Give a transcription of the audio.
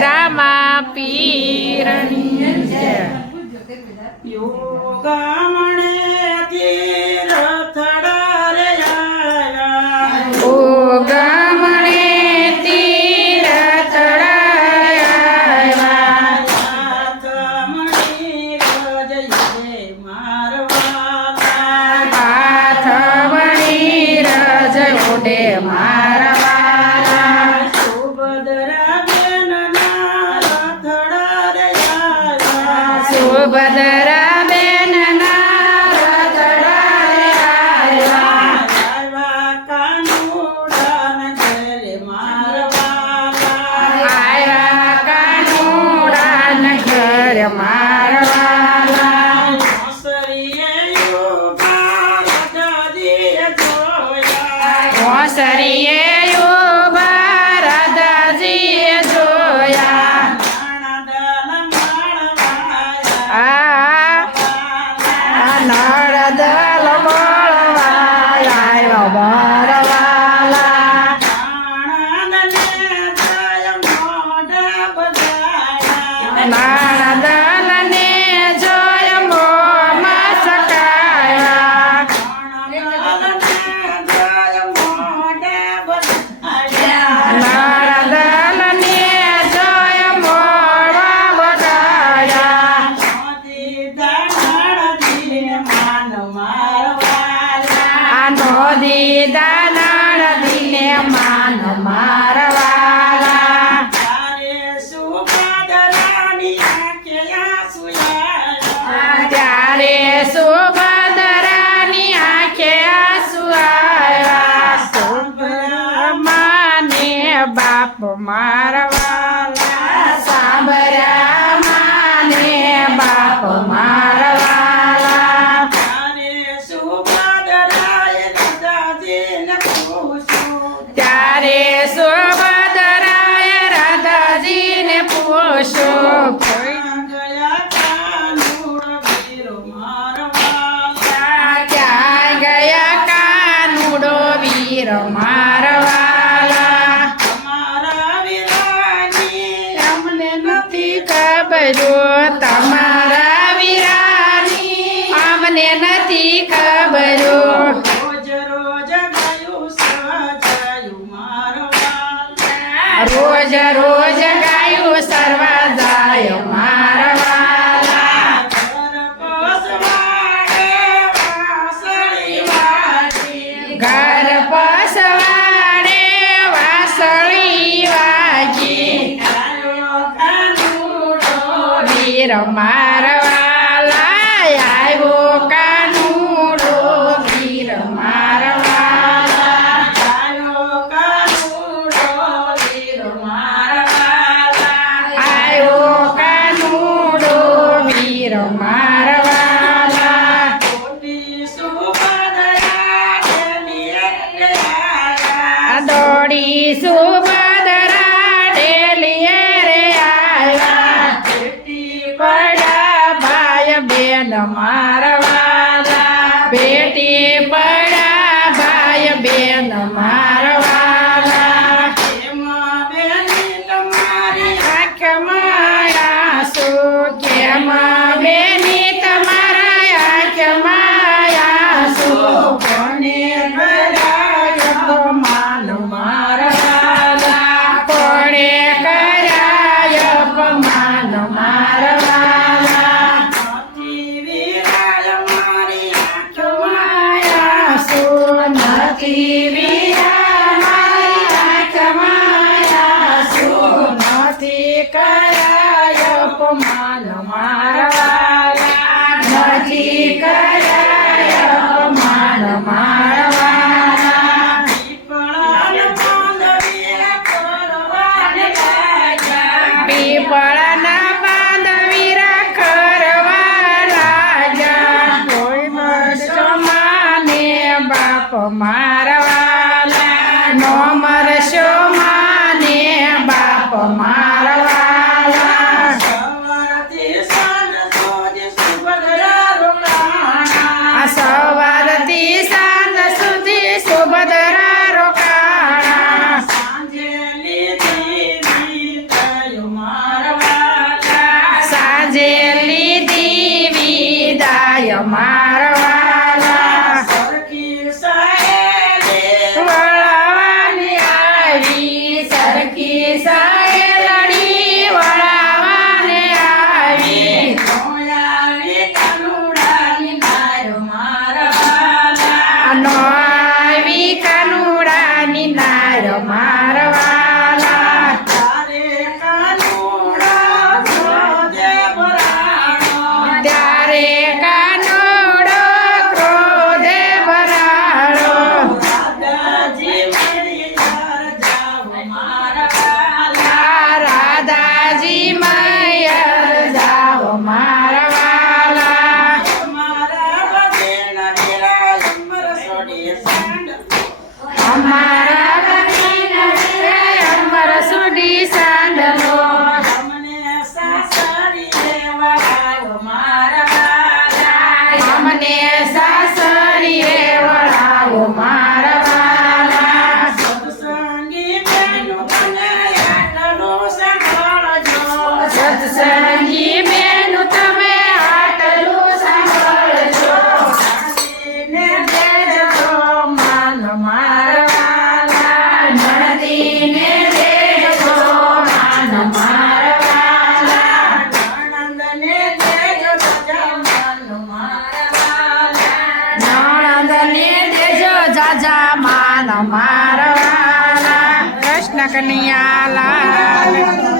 રામા પીરણી. યોગા 奶 ખબરો. તમારા વિરાની અમને નથી ખબરો રોજ રોજ ગાયું સર્વા It don't matter. મારવાના. બેટી પડા ભાઈ બેન મન મારવાલા નથી કરાયો મન મારવાલા પીપળાના બાંધવીરા કરવા લાજા કોઈ મરશો માને બાપ નો મરશો માને બાપ મા Amara. Mara માન મારવાલા કૃષ્ણ કનૈયા લાલ